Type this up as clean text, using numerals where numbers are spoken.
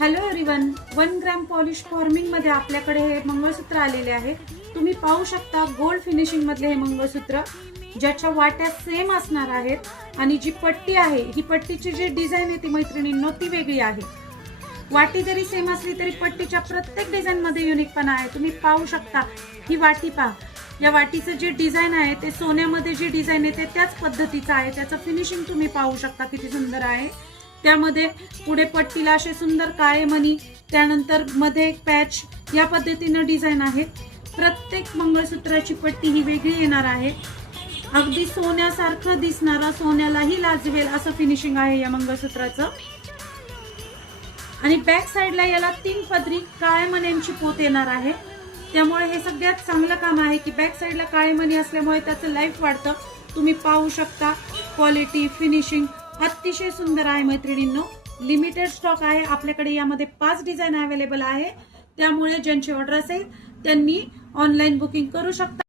Hello everyone, 1 gram polish forming मध्ये आपल्याकडे हे मंगळसूत्र आलेले आहे। तुम्ही पाहू शकता गोल्ड फिनिशिंग मधले हे मंगळसूत्र, ज्याच्या वाट्या सेम असणार आहेत आणि जी पट्टी आहे ही पट्टीची जी डिझाइन आहे ती मैत्रिणींनो ती वेगळी आहे। वाटी जरी सेम असली तरी पट्टीच्या प्रत्येक डिझाइन मध्ये युनिकपणा आहे। तुम्ही पाहू शकता ही वाटी पहा, या वाटीचं जे डिझाइन आहे ते सोन्यामध्ये जी डिझाइन आहे ते त्याच पद्धतीचं आहे। त्याचं फिनिशिंग तुम्ही पाहू शकता किती सुंदर आहे। त्यामध्ये पुढे पट्टीला असे सुंदर काळे मणी, त्यानंतर मध्ये एक पॅच, या पद्धतीने डिझाइन आहे। प्रत्येक मंगळसूत्राची पट्टी ही वेगळी येणार आहे। अगदी सोन्यासारखं दिसणारा, सोन्यालाही लाजवेल असं फिनिशिंग आहे या मंगळसूत्राचं। आणि बॅक साइडला याला 3 पदरी काळे मण्यांची पोत येणार आहे। त्यामुळे हे सगळ्यात चांगलं काम आहे की बॅक साइडला काळे मणी असल्यामुळे त्याचं लाईफ वाढतं। तुम्ही पाहू शकता क्वालिटी, फिनिशिंग अतिशय सुंदर आहे मैत्रिणींनो। लिमिटेड स्टॉक आहे आपल्याकडे, यामध्ये 5 डिझाइन अवेलेबल आहे। त्यामुळे ज्यांची ऑर्डर असेल त्यांनी ऑनलाइन बुकिंग करू शकता।